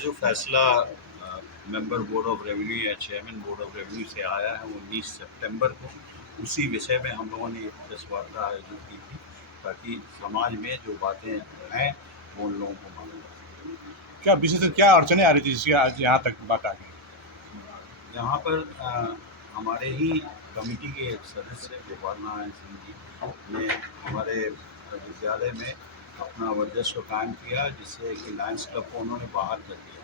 जो फैसला member board of revenue या चेयरमैन बोर्ड ऑफ रेवेन्यू से आया है 19 सितंबर को, उसी विषय में हम लोगों ने एक प्रेस वार्ता आयोजित की थी ताकि समाज में जो बातें हैं वो उन लोगों को मालूम हो। क्या विशेष क्या अड़चने आ रही थी जिसकी आज यहाँ तक बात आ गई? यहाँ पर हमारे ही कमेटी के एक सदस्य गोपाल नारायण सिंह जी ने हमारे विद्यालय में अपना वर्चस्व कायम किया, जिससे कि लायंस क्लब को उन्होंने बाहर कर दिया।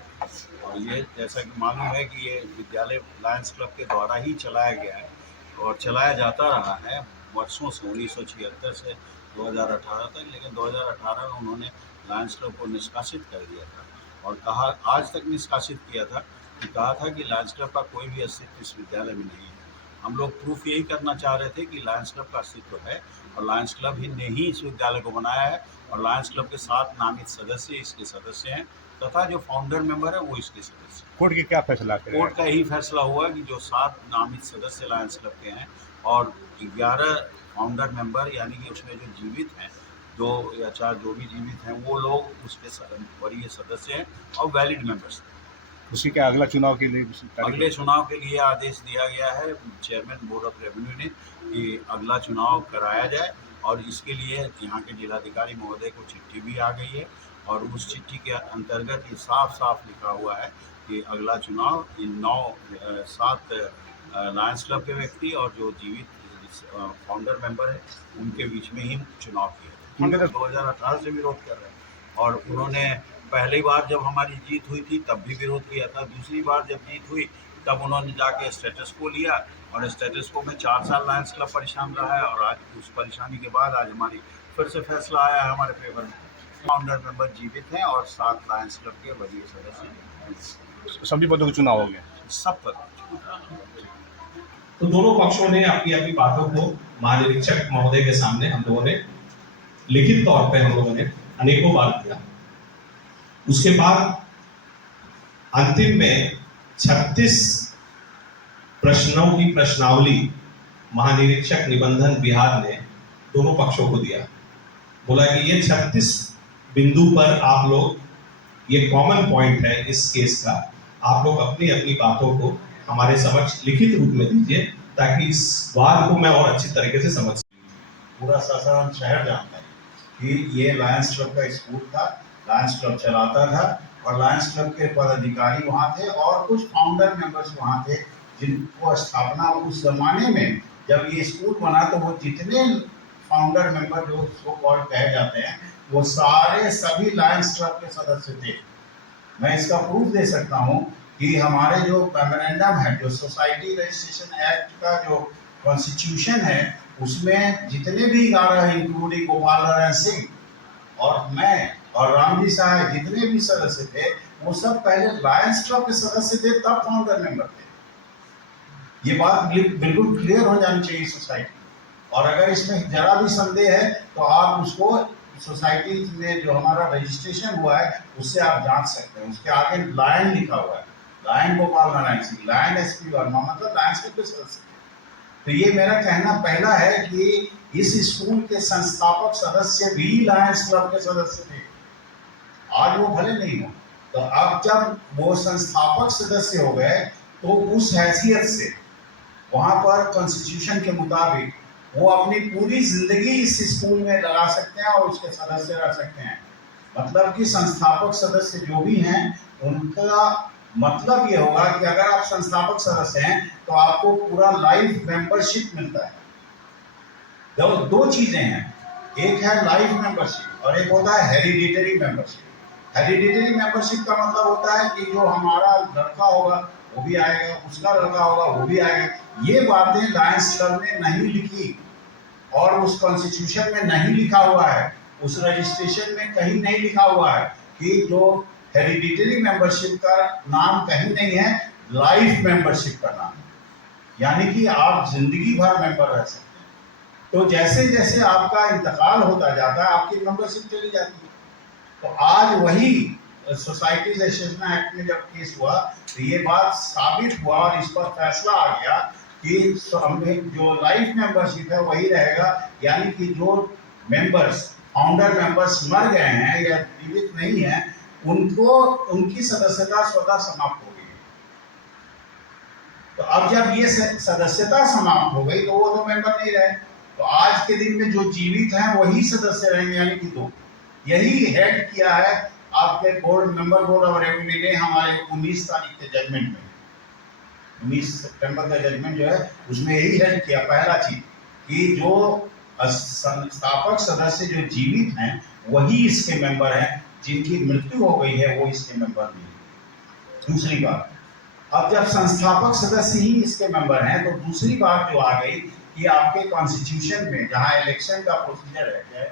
और ये जैसा कि मालूम है कि ये विद्यालय लायंस क्लब के द्वारा ही चलाया गया है और चलाया जाता रहा है वर्षों से, 1976 से 2018 तक। लेकिन 2018 में उन्होंने लायंस क्लब को निष्कासित कर दिया था और कहा, आज तक निष्कासित किया था कि कहा था कि लायंस क्लब का कोई भी अस्तित्व इस विद्यालय में नहीं है। हम लोग प्रूफ यही करना चाह रहे थे कि लायंस क्लब का अस्तित्व है और लायंस क्लब ही ने ही इस विद्यालय को बनाया है और लायंस क्लब के 7 नामित सदस्य इसके सदस्य हैं तथा जो फाउंडर मेंबर है वो इसके सदस्य हैं। कोर्ट के क्या फैसला करे? कोर्ट का यही फैसला हुआ कि जो 7 नामित सदस्य लायंस क्लब के हैं और 11 फाउंडर मेंबर यानी कि उसमें जो जीवित हैं 2 या 4 जो भी जीवित हैं वो लोग उसके वरीय सदस्य हैं और वैलिड मेंबर्स हैं। उसी के अगला चुनाव के लिए अगले चुनाव के लिए आदेश दिया गया है चेयरमैन बोर्ड ऑफ रेवेन्यू ने कि अगला चुनाव कराया जाए और इसके लिए यहाँ के जिलाधिकारी महोदय को चिट्ठी भी आ गई है और उस चिट्ठी के अंतर्गत ये साफ साफ लिखा हुआ है कि अगला चुनाव इन 7 लायंस क्लब के व्यक्ति और जो जीवित फाउंडर मेंबर है उनके बीच में ही चुनाव किया है। 2018 से विरोध कर रहे हैं और उन्होंने पहली बार जब हमारी जीत हुई थी तब भी विरोध किया था, दूसरी बार जब जीत हुई तब उन्होंने जाके स्टेटस को लिया और स्टेटस को में 4 साल लायंस क्लब परेशान रहा है और आज उस परेशानी के बाद आज हमारी फिर से फैसला आया है हमारे फेवर में। फाउंडर मेंबर जीवित हैं और 7 लायंस क्लब के वरीय सदस्य हैं। सभी पदों के चुनाव हो गए, सब पद। तो दोनों पक्षों ने अपनी अपनी बातों को महानिरीक्षक महोदय के सामने हम लोगों ने लिखित तौर पे हम लोगों ने अनेकों बार किया। उसके बाद अंतिम में 36 प्रश्नों की प्रश्नावली महानिरीक्षक निबंधन बिहार ने दोनों पक्षों को दिया। बोला कि ये 36 बिंदु पर आप लोग, ये कॉमन पॉइंट है इस केस का, आप लोग अपनी अपनी बातों को हमारे समक्ष लिखित रूप में दीजिए ताकि इस वाद को मैं और अच्छी तरीके से समझ सकूं। पूरा सासाराम शहर जानता है कि ये लायंस क्लब का स्कूल था, लायंस क्लब चलाता था और लायंस क्लब के पदाधिकारी वहाँ थे और कुछ फाउंडर मेंबर्स वहाँ थे जिनको स्थापना उस जमाने में जब ये स्कूल बना तो वो जितने फाउंडर मेंबर जो सो कॉल्ड कहे जाते हैं वो सारे सभी लायंस क्लब के सदस्य थे। मैं इसका प्रूफ दे सकता हूँ कि हमारे जो मेमोरेंडम है, जो सोसाइटी रजिस्ट्रेशन एक्ट का जो कॉन्स्टिट्यूशन है, उसमें जितने भी 11 इंक्लूडिंग गोपाल नारायण सिंह और मैं और रामजी साहब जितने भी सदस्य थे वो सब पहले लायंस क्लब के सदस्य थे, तब फाउंडर मेंबर थे। ये बात बिल्कुल क्लियर हो जानी चाहिए सोसाइटी। और अगर इसमें जरा भी संदेह है तो आप उसको सोसाइटी में जो हमारा रजिस्ट्रेशन हुआ है उससे आप जांच सकते हैं। उसके आगे लायन लिखा हुआ है, Lion Gopal Narayan Singh, Lion SP Verma, मतलब लायंस क्लब के सदस्य। तो ये मेरा कहना पहला है कि इस स्कूल के संस्थापक सदस्य भी लायंस क्लब के सदस्य थे, आज वो भले नहीं हो। तो अब जब वो संस्थापक सदस्य हो गए तो उस हैसियत से वहां पर कॉन्स्टिट्यूशन के मुताबिक वो अपनी पूरी जिंदगी इस स्कूल में लगा सकते हैं और उसके सदस्य रह सकते हैं। मतलब कि संस्थापक सदस्य जो भी हैं उनका मतलब ये होगा कि अगर आप संस्थापक सदस्य हैं तो आपको पूरा लाइफ मेंबरशिप मिलता है। दो चीजें हैं, एक है लाइफ मेंबरशिप और एक होता है हेरिडिटरी मेंबरशिप। हेरिडिटरी मेंबरशिप का मतलब होता है कि जो हमारा लड़का होगा वो भी आएगा, उसका लड़का होगा वो भी आएगा। ये बातें लायंस क्लब ने नहीं लिखी और उस कॉन्स्टिट्यूशन में नहीं लिखा हुआ है, उस रजिस्ट्रेशन में कहीं नहीं लिखा हुआ है कि जो हेरिडिटरी मेंबरशिप का नाम कहीं नहीं है, लाइफ मेंबरशिप का नाम है, यानी कि आप जिंदगी भर मेंबर रह सकते हैं। तो जैसे जैसे आपका इंतकाल होता जाता है आपकी मेंबरशिप चली जाती है। तो आज वही सोसाइटी रजिस्ट्रेशन एक्ट में जब केस हुआ तो ये बात साबित हुआ और इस पर फैसला आ गया कि जो लाइफ मेंबरशिप है वही रहेगा, यानी कि जो मेंबर्स फाउंडर मेंबर्स मर गए हैं या जीवित नहीं हैं उनको उनकी सदस्यता स्वतः समाप्त हो गई। तो अब जब ये सदस्यता समाप्त हो गई तो वो तो मेंबर नहीं रहे, तो आज के दिन में जो जीवित हैं वही सदस्य रहेंगे, यानी कि 2। यही हेड किया है आपके बोर्ड ऑफ रेवेन्यू ने हमारे 19 तारीख के जजमेंट में, 19 सितंबर का जजमेंट जो है उसमें यही हेड किया। पहला चीज कि जो संस्थापक सदस्य जो जीवित हैं वही इसके मेंबर हैं, जिनकी मृत्यु हो गई है वो इसके मेंबर नहीं। दूसरी बात, अब जब संस्थापक सदस्य ही इसके मेंबर हैं तो दूसरी बात जो आ गई कि आपके कॉन्स्टिट्यूशन में जहां इलेक्शन का प्रोसीजर है